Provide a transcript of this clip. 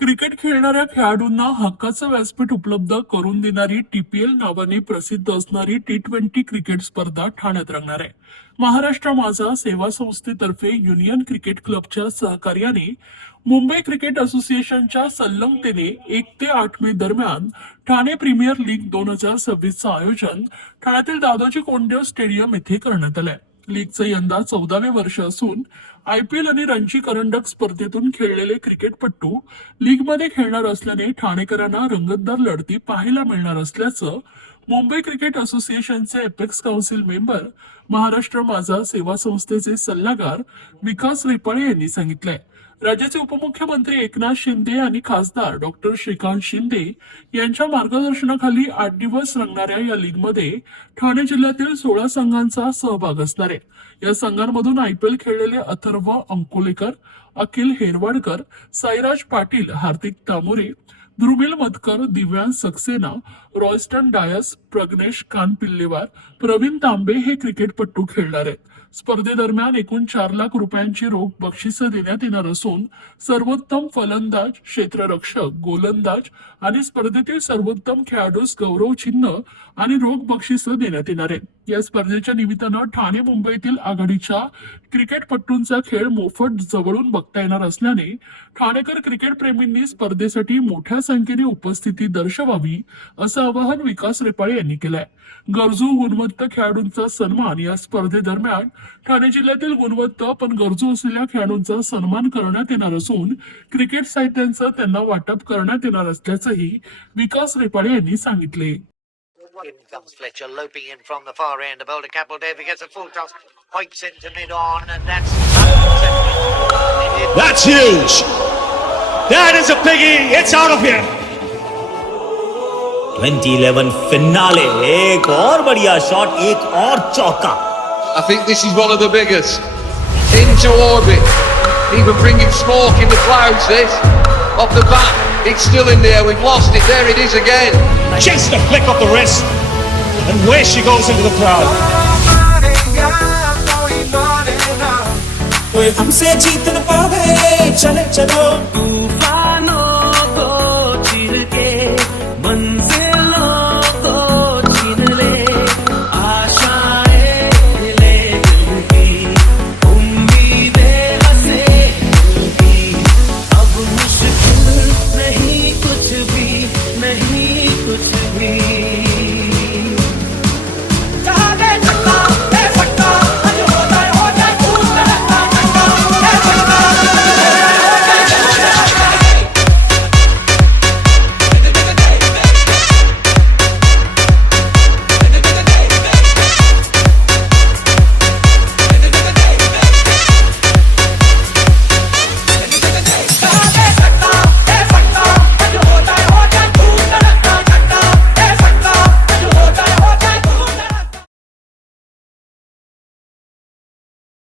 Cricket खेळणाऱ्या खेळाडूंना हक्काचं व्यासपीठ उपलब्ध करून देणारी टीपीएल नावाने प्रसिद्ध असणारी T20 क्रिकेट स्पर्धा ठाण्यात रंगणार आहे. महाराष्ट्र माझा सेवा संस्थेतर्फे युनियन क्रिकेट क्लबच्या सहकार्याने मुंबई क्रिकेट असोसिएशनच्या संलग्नतेने 1 ते 8 मे दरम्यान ठाणे प्रीमियर लीग 2026चं आयोजन ठाण्यातील दादोजी कोंडदेव स्टेडियम येथे करण्यात आलंय. लीगचं यंदा 14वे वर्ष असून IPL आणि रणजी करंडक स्पर्धेतून खेळलेले क्रिकेटपटू लीगमध्ये खेळणार असल्याने ठाणेकरांना रंगतदार लढती पाहायला मिळणार असल्याचं मुंबई क्रिकेट असोसिएशनचे एपेक्स काउन्सिल मेंबर, महाराष्ट्र माझा सेवा संस्थेचे सल्लागार विकास रिपाळे यांनी सांगितलंय. राज्याचे उपमुख्यमंत्री एकनाथ शिंदे आणि खासदार डॉक्टर श्रीकांत शिंदे यांच्या मार्गदर्शनाखाली 8 दिवस रंगणाऱ्या या लीगमध्ये ठाणे जिल्ह्यातील 16 संघांचा सहभाग असणार आहे. या संघांमधून IPL खेळलेले अथर्व अंकोलेकर, अखिल हेरवाडकर, साईराज पाटील, हार्दिक तामोरे, ध्रुमिल मतकर, दिव्यांश सक्सेना, रॉयस्टन डायस, प्रग्नेश कानपिल्लेवार, प्रवीण तांबे हे क्रिकेटपटू खेळणार आहेत. स्पर्धेदरम्यान एकूण 4 लाख रुपयांची रोख बक्षिसं देण्यात येणार असून सर्वोत्तम फलंदाज, क्षेत्ररक्षक, गोलंदाज आणि स्पर्धेतील सर्वोत्तम खेळाडूस गौरव चिन्ह आणि रोख बक्षिसं देण्यात येणार आहे. या स्पर्धेच्या निमित्तानं ठाणे मुंबईतील आघाडीच्या क्रिकेटपटूंचा खेळ मोफत जवळून बघता येणार असल्याने ठाणेकर क्रिकेट प्रेमींनी स्पर्धेसाठी मोठ्या संख्येने उपस्थिती दर्शवावी असं आवाहन विकास रिपाळे यांनी केलंय. गरजू गुणवत्ता खेळाडूंचा सन्मान या स्पर्धेदरम्यान ठाणे जिल्ह्यातील गुणवत्ता पण गरजू असलेल्या खेळाडूंचा सन्मान करण्यात येणार असून क्रिकेट साहित्यांचं त्यांना वाटप करण्यात येणार असल्याचंही विकास रिपाळे यांनी सांगितले. In comes Fletcher, loping in from the far end. The bowler Campbell David gets a full toss, hoiks into mid on, and That's huge. That is a biggie. It's out of here. 2011 finale. एक और बढ़िया shot, एक और चौका. I think this is one of the biggest. Into orbit, even bringing smoke in the clouds. This off the bat, it's still in there. We've lost it. There it is again. Just a flick of the wrist, and where she goes into the crowd. कोई हमसे जीत न पावे, चले चलो